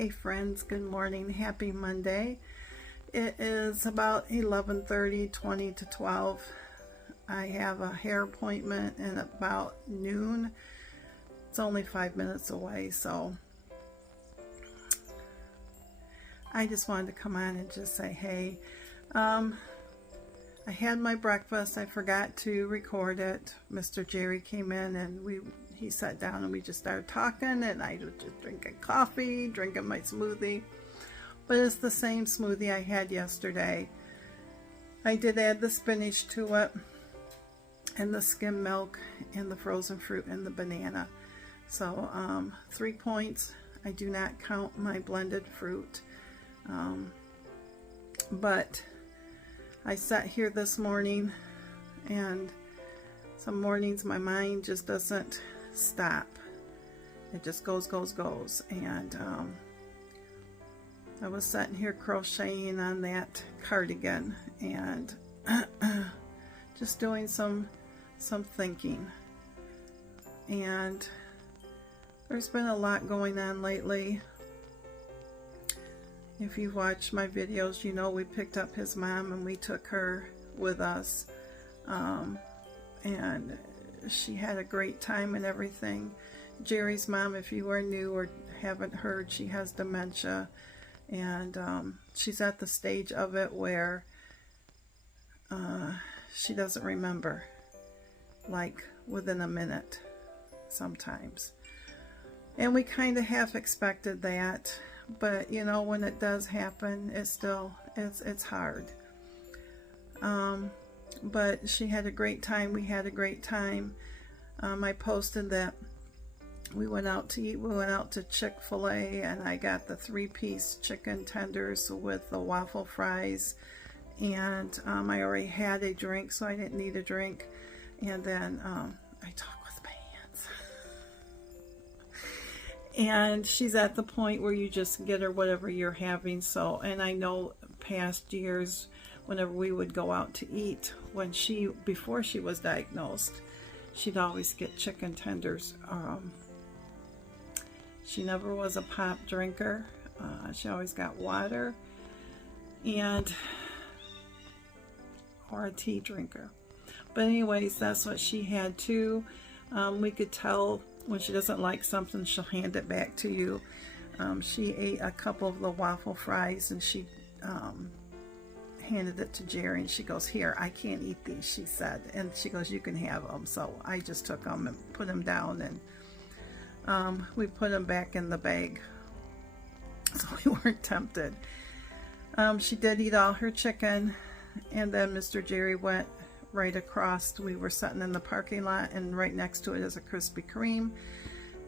Hey friends, good morning. Happy Monday. It is about 11:30, 20 to 12. I have a hair appointment in about noon. It's only 5 minutes away, so I just wanted to come on and just say, hey, I had my breakfast. I forgot to record it. Mr. Jerry came in and he sat down and we just started talking, and I was just drinking coffee, drinking my smoothie. But it's the same smoothie I had yesterday. I did add the spinach to it, and the skim milk, and the frozen fruit, and the banana. So 3 points. I do not count my blended fruit. But I sat here this morning, and some mornings my mind just doesn't stop. It just goes. And I was sitting here crocheting on that cardigan and just doing some thinking. And there's been a lot going on lately. If you watch my videos, you know we picked up his mom and we took her with us. And she had a great time and everything. Jerry's mom, if you are new or haven't heard, she has dementia. And she's at the stage of it where she doesn't remember, like within a minute sometimes. And we kind of half expected that. But you know, when it does happen, it's hard. But she had a great time. We had a great time. I posted that we went out to eat. We went out to Chick-fil-A, and I got the 3-piece chicken tenders with the waffle fries. And I already had a drink, so I didn't need a drink. And then I talk with my hands. And she's at the point where you just get her whatever you're having. So, and I know past years, whenever we would go out to eat, before she was diagnosed, she'd always get chicken tenders. She never was a pop drinker. She always got water or a tea drinker. But anyways, that's what she had too. We could tell when she doesn't like something, she'll hand it back to you. She ate a couple of the waffle fries, and she handed it to Jerry, and she goes, "Here, I can't eat these," she said. And she goes, "You can have them." So I just took them and put them down, and we put them back in the bag so we weren't tempted. She did eat all her chicken, and then Mr. Jerry went right across. We were sitting in the parking lot, and right next to it is a Krispy Kreme,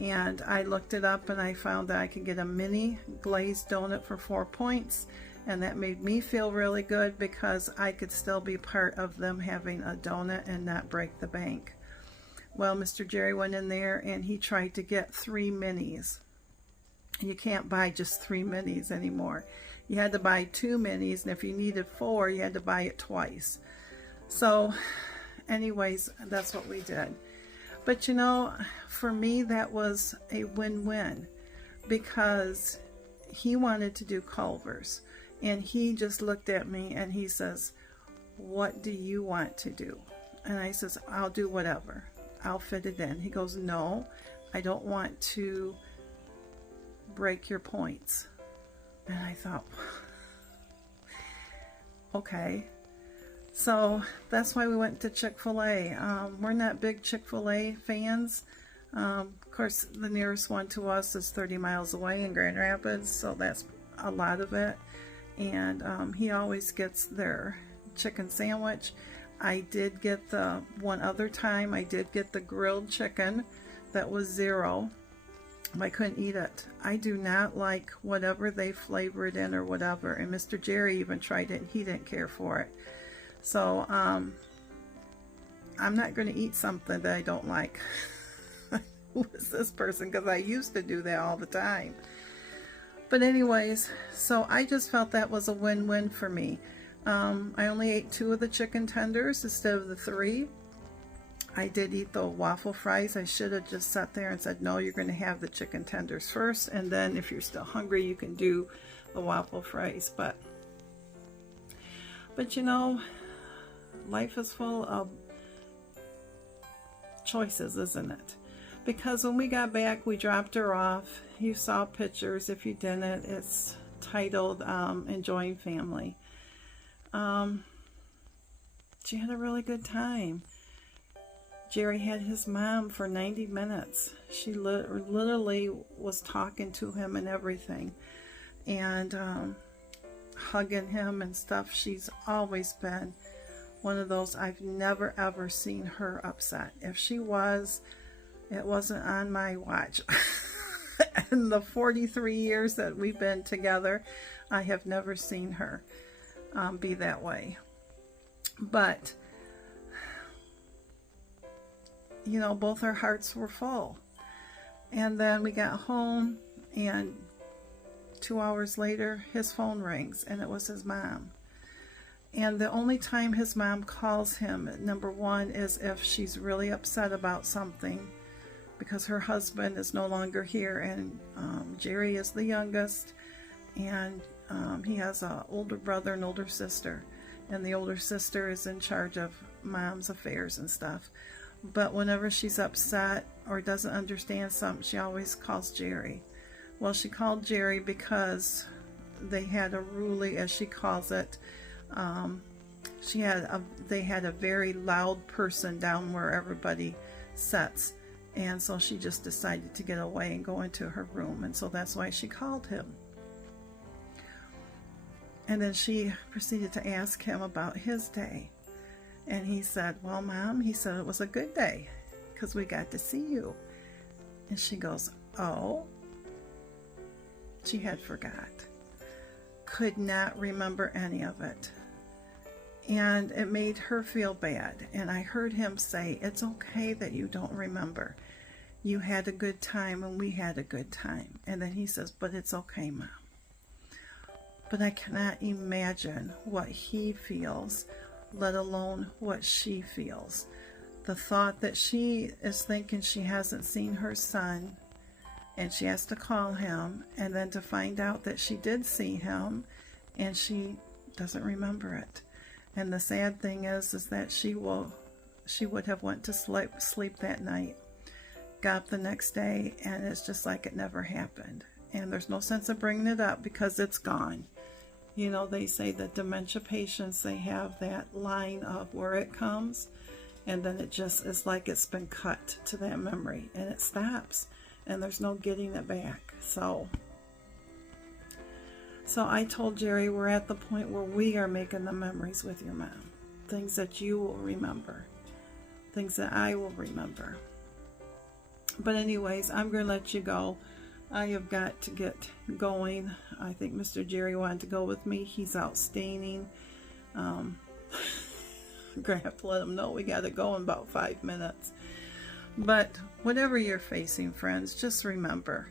and I looked it up and I found that I could get a mini glazed donut for 4 points, and that made me feel really good because I could still be part of them having a donut and not break the bank. Well, Mr. Jerry went in there and he tried to get 3 minis. You can't buy just 3 minis anymore. You had to buy 2 minis, and if you needed 4, you had to buy it twice. So anyways, that's what we did. But you know, for me, that was a win-win, because he wanted to do Culver's, and he just looked at me and he says, "What do you want to do?" And I says, "I'll do whatever. I'll fit it in." He goes, "No, I don't want to break your points." And I thought, okay. So that's why we went to Chick-fil-A. We're not big Chick-fil-A fans. Of course, the nearest one to us is 30 miles away in Grand Rapids, so that's a lot of it. And he always gets their chicken sandwich. I did get one other time, I did get the grilled chicken that was 0. I couldn't eat it. I do not like whatever they flavor it in or whatever. And Mr. Jerry even tried it and he didn't care for it. So I'm not going to eat something that I don't like. Who is this person? Because I used to do that all the time. But anyways, so I just felt that was a win-win for me. I only ate 2 of the chicken tenders instead of the 3. I did eat the waffle fries. I should have just sat there and said, no, you're going to have the chicken tenders first, and then if you're still hungry, you can do the waffle fries. But you know, life is full of choices, isn't it? Because when we got back, we dropped her off. You saw pictures. If you didn't, it's titled Enjoying Family. She had a really good time. Jerry had his mom for 90 minutes. She literally was talking to him and everything, and hugging him and stuff. She's always been one of those, I've never ever seen her upset. If she was, it wasn't on my watch. In the 43 years that we've been together, I have never seen her be that way. But you know, both our hearts were full. And then we got home, and 2 hours later, his phone rings, and it was his mom. And the only time his mom calls him, number one, is if she's really upset about something, because her husband is no longer here, and Jerry is the youngest, and he has an older brother and older sister, and the older sister is in charge of mom's affairs and stuff. But whenever she's upset or doesn't understand something, she always calls Jerry. Well, she called Jerry because they had a rulie, as she calls it. They had a very loud person down where everybody sits, and so she just decided to get away and go into her room, and so that's why she called him. And then she proceeded to ask him about his day. And he said, well, Mom, he said it was a good day because we got to see you. And she goes, oh. She had forgot. Could not remember any of it. And it made her feel bad. And I heard him say, it's okay that you don't remember. You had a good time and we had a good time. And then he says, but it's okay, Mom. But I cannot imagine what he feels, let alone what she feels. The thought that she is thinking she hasn't seen her son, and she has to call him, and then to find out that she did see him and she doesn't remember it. And the sad thing is that she would have went to sleep that night, got up the next day, and it's just like it never happened. And there's no sense of bringing it up because it's gone. You know, they say that dementia patients, they have that line of where it comes, and then it just is like it's been cut to that memory, and it stops, and there's no getting it back. So I told Jerry, we're at the point where we are making the memories with your mom. Things that you will remember. Things that I will remember. But anyways, I'm going to let you go. I have got to get going. I think Mr. Jerry wanted to go with me. He's out staining. I'm going to have to let him know we got to go in about 5 minutes. But whatever you're facing, friends, just remember,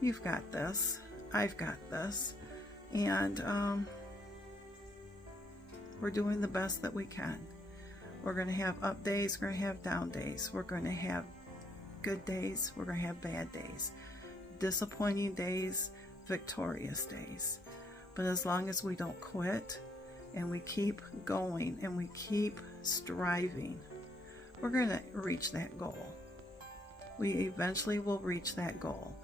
you've got this. I've got this. And we're doing the best that we can. We're going to have up days. We're going to have down days. We're going to have good days. We're going to have bad days. Disappointing days, victorious days. But as long as we don't quit and we keep going and we keep striving, we're going to reach that goal. We eventually will reach that goal.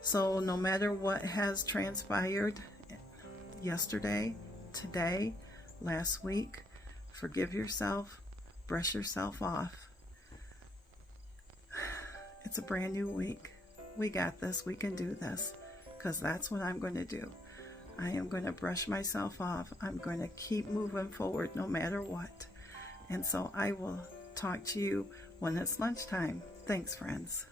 So no matter what has transpired yesterday, today, last week, forgive yourself, brush yourself off. It's a brand new week. We got this. We can do this, because that's what I'm going to do. I am going to brush myself off. I'm going to keep moving forward no matter what. And so I will talk to you when it's lunchtime. Thanks, friends.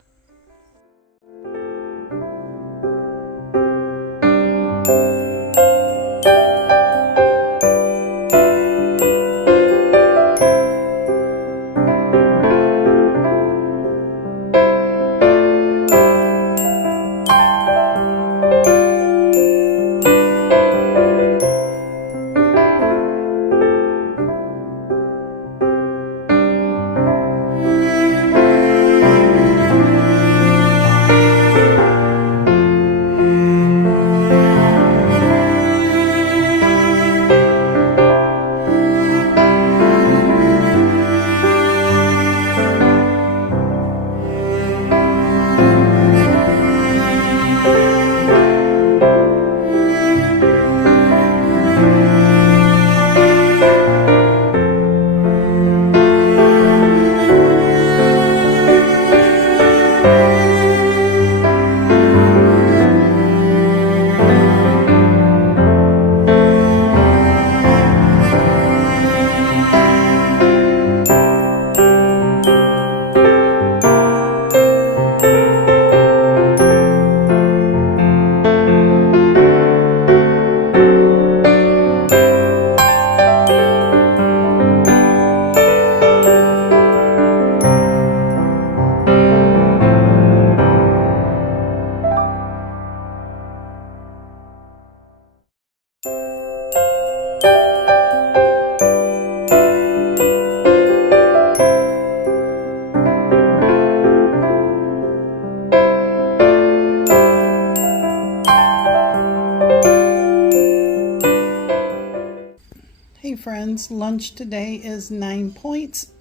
friends, lunch today is 9 points.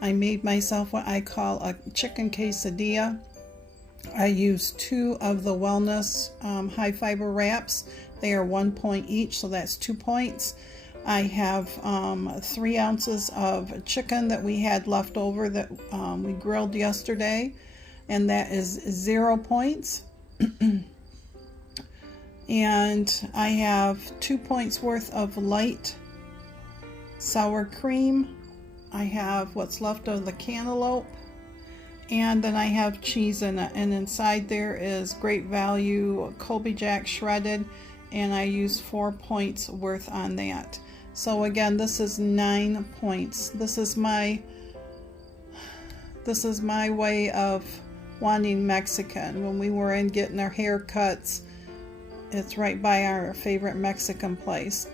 I made myself what I call a chicken quesadilla. I used 2 of the Wellness high fiber wraps. They are 1 point each, so that's 2 points. I have 3 ounces of chicken that we had left over that we grilled yesterday, and that is 0 points. And I have 2 points worth of light sour cream. I have what's left of the cantaloupe, and then I have cheese in it, and inside there is Great Value Colby Jack shredded, and I use 4 points worth on that. So again, this is 9 points. This is my way of wanting Mexican. When we were in getting our haircuts, it's right by our favorite Mexican place.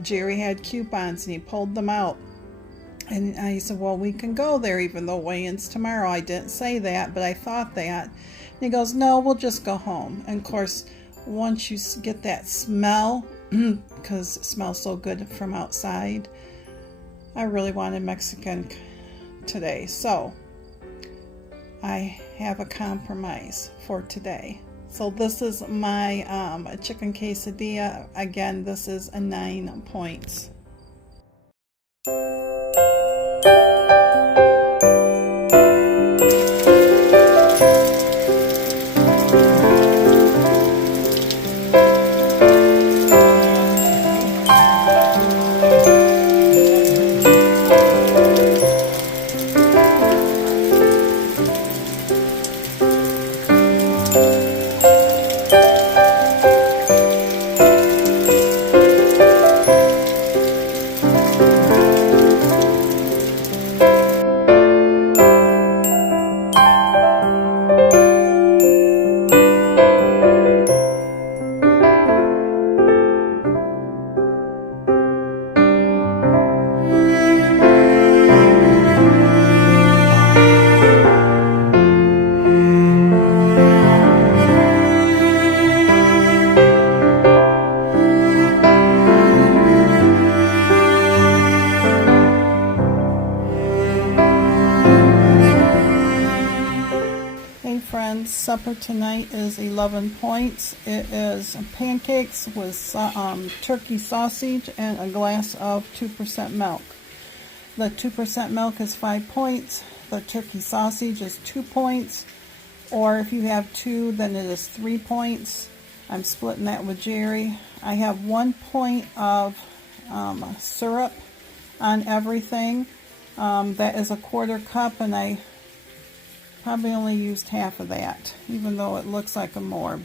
Jerry had coupons and he pulled them out. And I said, well, we can go there even though weigh-in's tomorrow. I didn't say that, but I thought that. And he goes, no, we'll just go home. And of course, once you get that smell, because it smells so good from outside, I really wanted Mexican today. So I have a compromise for today. So this is my chicken quesadilla. Again, this is a 9 points. Friends, supper tonight is 11 points. It is pancakes with turkey sausage and a glass of 2% milk. The 2% milk is 5 points. The turkey sausage is 2 points. Or if you have 2, then it is 3 points. I'm splitting that with Jerry. I have 1 point of syrup on everything. That is a 1/4 cup, and I probably only used half of that, even though it looks like a more.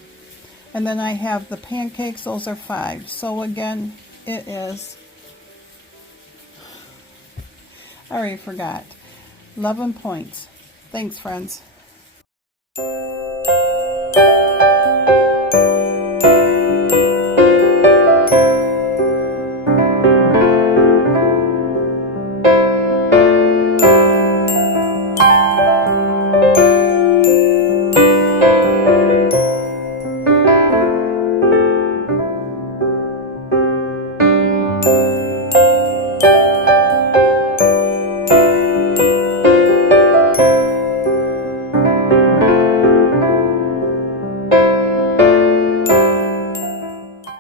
And then I have the pancakes, those are 5. So again, it is, I already forgot, 11 points. Thanks, friends.